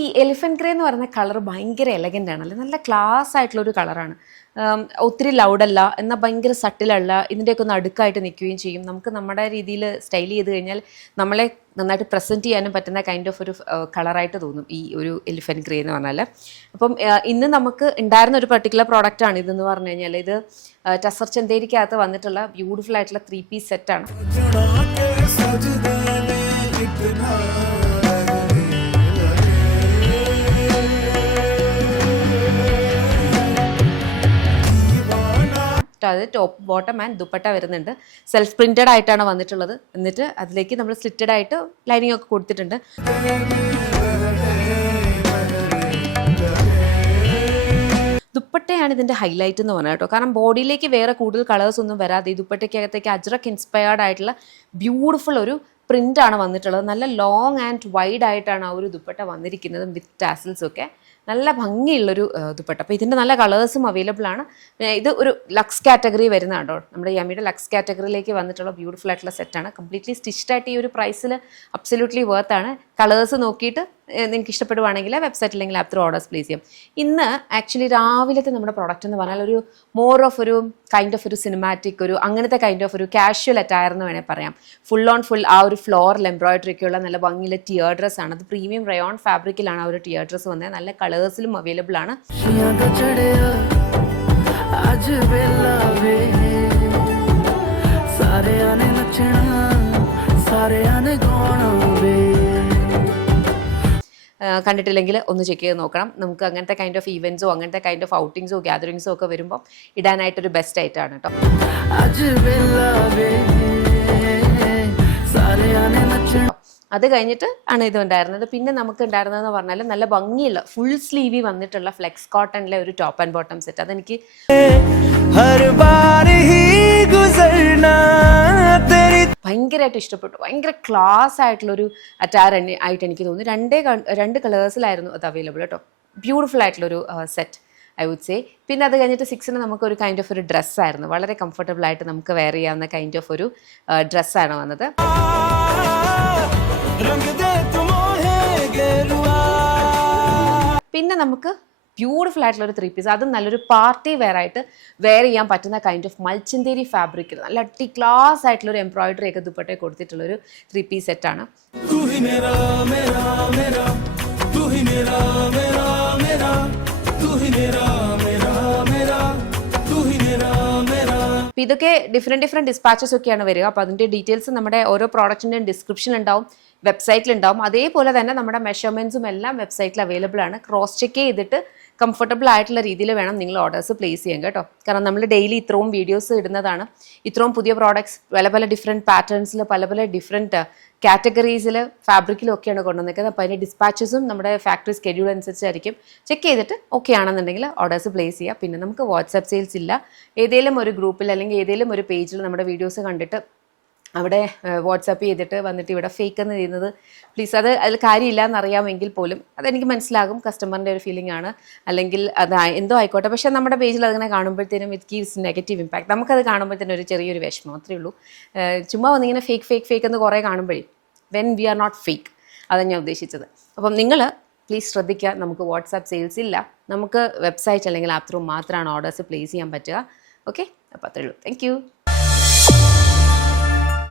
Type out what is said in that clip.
ഈ elephant grey എന്ന് പറയുന്ന കളർ ഭയങ്കര എലഗൻ്റ് ആണ് അല്ലേ, നല്ല ക്ലാസ് ആയിട്ടുള്ളൊരു കളറാണ്. ഒത്തിരി ലൗഡല്ല എന്നാൽ ഭയങ്കര സട്ടിലല്ല, ഇതിൻ്റെയൊക്കെ ഒന്ന് അടുക്കായിട്ട് നിൽക്കുകയും ചെയ്യും. നമുക്ക് നമ്മുടെ രീതിയിൽ സ്റ്റൈൽ ചെയ്ത് കഴിഞ്ഞാൽ നമ്മളെ നന്നായിട്ട് പ്രസൻറ്റ് ചെയ്യാനും പറ്റുന്ന കൈൻഡ് ഓഫ് ഒരു കളറായിട്ട് തോന്നും ഈ ഒരു എലിഫന്റ് ഗ്രേ എന്ന് പറഞ്ഞാൽ. അപ്പം ഇന്ന് നമുക്ക് ഉണ്ടായിരുന്ന ഒരു പർട്ടിക്കുലർ പ്രോഡക്റ്റാണ് ഇതെന്ന് പറഞ്ഞു കഴിഞ്ഞാൽ. ഇത് ടസർ ചന്തേരിക്കകത്ത് വന്നിട്ടുള്ള ബ്യൂട്ടിഫുൾ ആയിട്ടുള്ള 3 പീസ് സെറ്റാണ്. അത് ടോപ്പ് ബോട്ടം ആൻഡ് ദുപ്പട്ട വരുന്നുണ്ട്. സെൽഫ് പ്രിന്റഡ് ആയിട്ടാണ് വന്നിട്ടുള്ളത്. എന്നിട്ട് അതിലേക്ക് നമ്മൾ സ്ലിറ്റഡ് ആയിട്ട് ലൈനിങ് ഒക്കെ കൊടുത്തിട്ടുണ്ട്. ദുപ്പട്ടയാണ് ഇതിൻ്റെ ഹൈലൈറ്റ് എന്ന് പറഞ്ഞാൽ കേട്ടോ. കാരണം ബോഡിയിലേക്ക് വേറെ കൂടുതൽ കളേഴ്സ് ഒന്നും വരാതെ ഈ ദുപ്പട്ടയ്ക്കകത്തേക്ക് അജ്രക് ഇൻസ്പയർഡ് ആയിട്ടുള്ള ബ്യൂട്ടിഫുൾ ഒരു പ്രിൻ്റാണ് വന്നിട്ടുള്ളത്. നല്ല ലോങ് ആൻഡ് വൈഡ് ആയിട്ടാണ് ആ ഒരു ദുപ്പട്ട വന്നിരിക്കുന്നത് വിത്ത് ടാസിൽസ് ഒക്കെ. നല്ല ഭംഗിയുള്ളൊരു ദുപ്പട്ട. അപ്പോൾ ഇതിൻ്റെ നല്ല കളേഴ്സും അവൈലബിൾ ആണ്. ഇത് ഒരു ലക്സ് കാറ്റഗറി വരുന്നതാണ് കേട്ടോ. നമ്മുടെ യമ്മിയുടെ ലക്സ് കാറ്റഗറിയിലേക്ക് വന്നിട്ടുള്ള ബ്യൂട്ടിഫുൾ ആയിട്ടുള്ള സെറ്റാണ്. കംപ്ലീറ്റ്ലി സ്റ്റിച്ച്ഡ് ആയിട്ട് ഈ ഒരു പ്രൈസിൽ അബ്സല്യൂട്ട്ലി വർത്താണ്. കളേഴ്സ് നോക്കിയിട്ട് നിങ്ങൾക്ക് ഇഷ്ടപ്പെടുവാണെങ്കിൽ വെബ്സൈറ്റ് അല്ലെങ്കിൽ ആപ്പ് ത്രൂ ഓർഡേഴ്സ് പ്ലേസ് ചെയ്യാം. ഇന്ന് ആക്ച്വലി രാവിലത്തെ നമ്മുടെ പ്രോഡക്റ്റ് എന്ന് പറഞ്ഞാൽ ഒരു മോർ ഓഫ് ഒരു കൈൻഡ് ഓഫ് ഒരു സിനിമാറ്റിക് ഒരു അങ്ങനത്തെ കൈൻഡ് ഓഫ് ഒരു കാഷ്വൽ അറ്റയർ എന്ന് വേണേൽ പറയാം. ഫുൾ ഓൺ ഫുൾ ആ ഒരു ഫ്ലോറിൽ എംബ്രോയിഡറി ഒക്കെയുള്ള നല്ല ഭംഗിയിലെ ടിയർ ഡ്രസ് ആണ്. അത് പ്രീമിയം റയോൺ ഫാബ്രിക്കിലാണ് ആ ഒരു ടിയർ ഡ്രസ് വന്നത്. നല്ല കളേഴ്സിലും അവൈലബിൾ ആണ്. കണ്ടിട്ടില്ലെങ്കിൽ ഒന്ന് ചെക്ക് ചെയ്ത് നോക്കണം. നമുക്ക് അങ്ങനത്തെ കൈൻഡ് ഓഫ് ഈവൻറ്റ്സോ അങ്ങനത്തെ കൈൻഡ് ഓഫ് ഔട്ടിങ്സോ ഗ്യാതറിങ്സോ ഒക്കെ വരുമ്പോൾ ഇടാനായിട്ടൊരു ബെസ്റ്റ് ആയിട്ടാണ് കേട്ടോ. അത് കഴിഞ്ഞിട്ട് ആണ് ഇത് ഉണ്ടായിരുന്നത്. പിന്നെ നമുക്ക് ഉണ്ടായിരുന്നതെന്ന് പറഞ്ഞാൽ നല്ല ഭംഗിയുള്ള ഫുൾ സ്ലീവി വന്നിട്ടുള്ള ഫ്ലെക്സ് കോട്ടണിലെ ഒരു ടോപ്പ് ആൻഡ് ബോട്ടം സെറ്റ്. അതെനിക്ക് ഭയങ്കരമായിട്ട് ഇഷ്ടപ്പെട്ടു. ഭയങ്കര ക്ലാസ് ആയിട്ടുള്ളൊരു അറ്റയർ ആയിട്ട് എനിക്ക് തോന്നി. രണ്ട് കളേഴ്സിലായിരുന്നു അത് അവൈലബിൾ കേട്ടോ. ബ്യൂട്ടിഫുൾ ആയിട്ടുള്ളൊരു സെറ്റ് ഐ വുഡ് സേ. പിന്നെ അത് കഴിഞ്ഞിട്ട് 6-ന് നമുക്കൊരു കൈൻഡ് ഓഫ് ഒരു ഡ്രസ്സായിരുന്നു. വളരെ കംഫർട്ടബിൾ ആയിട്ട് നമുക്ക് വെയർ ചെയ്യാവുന്ന കൈൻഡ് ഓഫ് ഒരു ഡ്രസ്സാണ് വന്നത്. പിന്നെ നമുക്ക് ബ്യൂട്ടിഫുൾ ആയിട്ടുള്ള ഒരു 3 പീസ്, അതും നല്ലൊരു പാർട്ടി വെയർ ആയിട്ട് വെയർ ചെയ്യാൻ പറ്റുന്ന കൈൻഡ് ഓഫ് മൽച്ചന്തേരി ഫാബ്രിക്കിൽ നല്ല അട്ടി ക്ലാസ് ആയിട്ടുള്ള ഒരു എംബ്രോയിഡറി ഒക്കെ ദുപ്പട്ടയെ കൊടുത്തിട്ടുള്ളൊരു 3 പീസ് സെറ്റാണ്. അപ്പോൾ ഇതൊക്കെ ഡിഫറെൻറ്റ് ഡിസ്പാച്ചസ് ഒക്കെയാണ് വരിക. അപ്പോൾ അതിൻ്റെ ഡീറ്റെയിൽസ് നമ്മുടെ ഓരോ പ്രോഡക്റ്റിൻ്റെയും ഡിസ്ക്രിപ്ഷൻ ഉണ്ടാവും, വെബ്സൈറ്റിലുണ്ടാവും. അതേപോലെ തന്നെ നമ്മുടെ മെഷർമെൻറ്റ്സും എല്ലാം വെബ്സൈറ്റിൽ അവൈലബിൾ ആണ്. ക്രോസ് ചെക്ക് ചെയ്തിട്ട് കംഫർട്ടബിൾ ആയിട്ടുള്ള രീതിയിൽ വേണം നിങ്ങൾ ഓർഡേഴ്സ് പ്ലേസ് ചെയ്യാൻ കേട്ടോ. കാരണം നമ്മൾ ഡെയിലി ഇത്രയും വീഡിയോസ് ഇടുന്നതാണ്. ഇത്രയും പുതിയ പ്രോഡക്ട്സ് പല ഡിഫറെൻറ്റ് പാറ്റേൺസിൽ പല ഡിഫറെൻറ്റ് കാറ്റഗറീസിൽ ഫാബ്രിക്കിലും ഒക്കെയാണ് കൊണ്ടുവന്നിരിക്കുന്നത്. അപ്പോൾ അതിൻ്റെ ഡിസ്പാച്ചസും നമ്മുടെ ഫാക്ടറി സ്കെഡ്യൂൾ അനുസരിച്ചായിരിക്കും. ചെക്ക് ചെയ്തിട്ട് ഓക്കെ ആണെന്നുണ്ടെങ്കിൽ ഓർഡേഴ്സ് പ്ലേസ് ചെയ്യുക. പിന്നെ നമുക്ക് വാട്സാപ്പ് സെയിൽസ് ഇല്ല. ഏതെങ്കിലും ഒരു ഗ്രൂപ്പിൽ അല്ലെങ്കിൽ ഏതെങ്കിലും ഒരു പേജിൽ നമ്മുടെ വീഡിയോസ് കണ്ടിട്ട് അവിടെ വാട്സാപ്പ് ചെയ്തിട്ട് വന്നിട്ട് ഇവിടെ ഫേക്ക് എന്ന് ചെയ്യുന്നത് പ്ലീസ്, അതിൽ കാര്യമില്ല എന്നറിയാമെങ്കിൽ പോലും അതെനിക്ക് മനസ്സിലാകും. കസ്റ്റമറിൻ്റെ ഒരു ഫീലിംഗ് ആണ്, അല്ലെങ്കിൽ അത് എന്തോ ആയിക്കോട്ടെ. പക്ഷേ നമ്മുടെ പേജിൽ അതിങ്ങനെ കാണുമ്പോഴത്തേനും ഇറ്റ് ഗീവ്സ് നെഗറ്റീവ് ഇമ്പാക്ട്. നമുക്കത് കാണുമ്പോഴത്തേനും ഒരു ചെറിയൊരു വിഷമം, അത്രയേ ഉള്ളൂ. ചുമ്മാ വന്നിങ്ങനെ ഫേക്ക് എന്ന് കുറേ കാണുമ്പോഴേ when we are not fake, അതാണ് ഞാൻ ഉദ്ദേശിച്ചത്. അപ്പം നിങ്ങൾ പ്ലീസ് ശ്രദ്ധിക്കുക, നമുക്ക് വാട്സാപ്പ് സെയിൽസ് ഇല്ല. നമുക്ക് വെബ്സൈറ്റ് അല്ലെങ്കിൽ ആപ്പ് ത്രൂ മാത്രമാണ് ഓർഡേഴ്സ് പ്ലേസ് ചെയ്യാൻ പറ്റുക. ഓക്കെ, അപ്പോൾ അത്രയേ ഉള്ളൂ. Thank you.